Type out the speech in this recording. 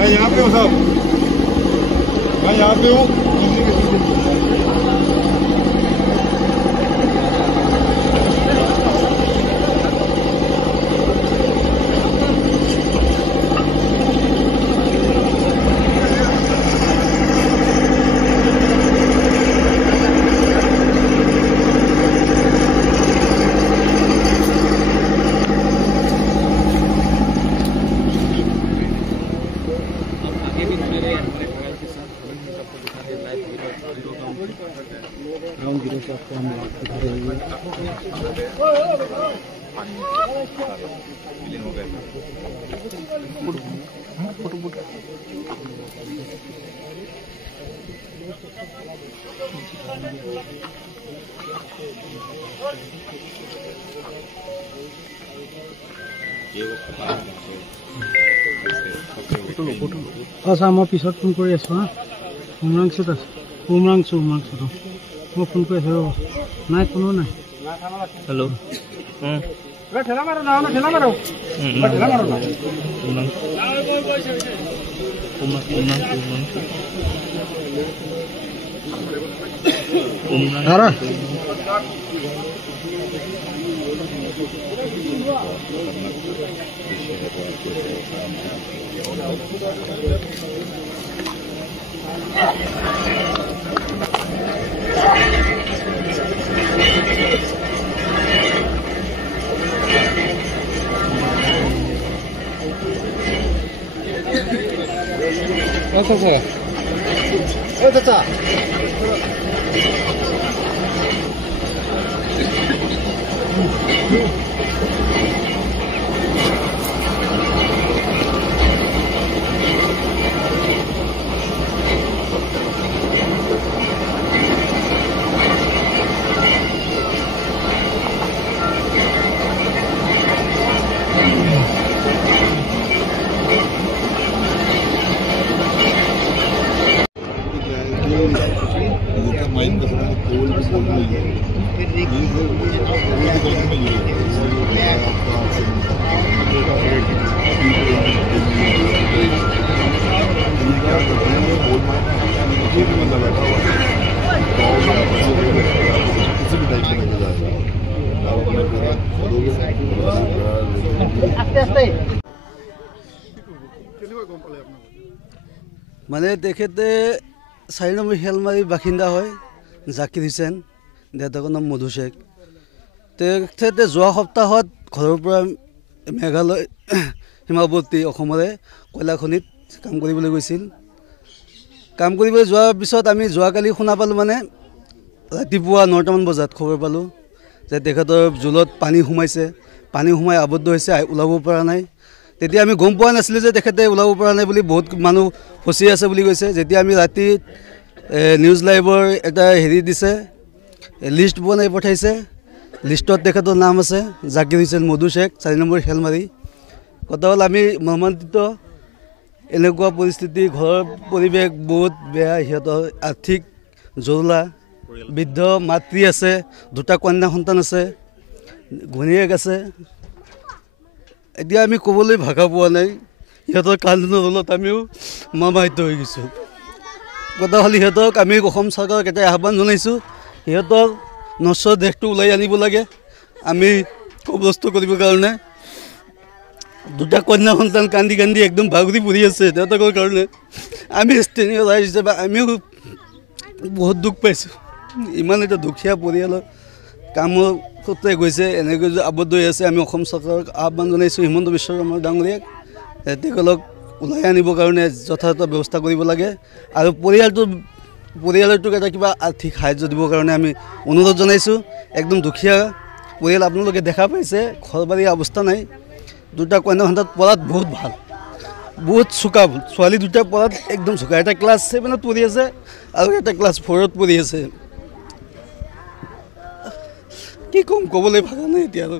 मैं यहाँ पे हूँ साहब, मैं यहाँ पे हूँ। ग्राउंड जीरो से आपको हम दिखा रहे हैं। अच्छा मैं पिछत फोन कर हाँ उमरांशत उमरांशु मैं फोन कर ना कोनो ना हेलो ठेला मारो ना ठेला मारो ठेला मारो ना चाचा মানে তেখেতে 4 নম্বৰ হেলমাৰী বাসিন্দা হয় জাকিৰ হুছেইন দেউতাকৰ নাম মধু শেখ তেখেতে যোৱা সপ্তাহত ঘৰৰ পৰা মেঘালয় সীমাৱৰ্তী অসমৰে কয়লা খনিত কাম কৰিবলৈ গৈছিল কাম কৰিবলৈ যোৱাৰ পিছত আমি যোৱাকালি শুনা পালোঁ মানে ৰাতিপুৱা 9টামান বজাত খবৰ পালোঁ যে তেখেতৰ জুলত পানী সোমাইছে পানী সোমাই আবদ্ধ হৈছে ওলাব পৰা নাই তেতিয়া আমি গম পোৱা নাছিলোঁ যে তেখেতে ওলাব পৰা নাই বুলি বহুত মানুহ ফচি আছে বুলি কৈছে যেতিয়া আমি ৰাতি নিউজ লাইভৰ এটা হেৰি দিছে লিষ্ট বনাই পঠাইছে লিষ্টত তেখেতৰ নাম আছে জাকিৰ হুছেইন মধু শেখ 4 নম্বৰ হেলমাৰী কথা হ'ল আমি মৰ্মান্তিত এনেকুৱা পৰিস্থিতি ঘৰৰ পৰিৱেশ বহুত বেয়া সিহঁতৰ আৰ্থিক জৰুলা বৃদ্ধ মাতৃ আছে দুটা কন্যা সন্তান আছে ঘনীয়েক আছে এতিয়া আমি ক'বলৈ ভাষা পোৱা নাই সিহঁতৰ কান্দোনৰ ফলত আমিও মৰ্মাহত হৈ গৈছোঁ কথা হ'ল সিহঁতক আমি অসম চৰকাৰক এটা আহ্বান জনাইছোঁ সিহঁতৰ নশ্বৰ দেশটো ওলাই আনিব লাগে আমি কবৰস্থ কৰিবৰ কাৰণে দুটা কন্যা সন্তান কান্দি কান্দি একদম ভাগৰি পৰি আছে তেওঁলোকৰ কাৰণে আমি স্থানীয় ৰাইজ হিচাপে আমিও বহুত দুখ পাইছোঁ ইমান এটা দুখীয়া পৰিয়ালৰ কামৰ সূত্ৰে গৈছে এনেকৈ আবদ্ধ হৈ আছে আমি অসম চৰকাৰক আহ্বান জনাইছোঁ হিমন্ত বিশ্ব শৰ্মা ডাঙৰীয়াক তেওঁলোকক ওলাই আনিবৰ কাৰণে যথাযথ ব্যৱস্থা কৰিব লাগে আৰু পৰিয়ালটোক এটা কিবা আৰ্থিক সাহায্য দিবৰ কাৰণে আমি অনুৰোধ জনাইছোঁ একদম দুখীয়া পৰিয়াল আপোনালোকে দেখা পাইছে ঘৰ বাৰী অৱস্থা নাই দুটা কন্যা সন্তান পঢ়াত বহুত ভাল বহুত চোকা ছোৱালী দুটা পঢ়াত একদম চোকা এটা ক্লাছ 7ত পঢ়ি আছে আৰু এটা ক্লাছ 4ত পঢ়ি আছে কি ক'ম ক'বলৈ ভাষা নাই এতিয়া আৰু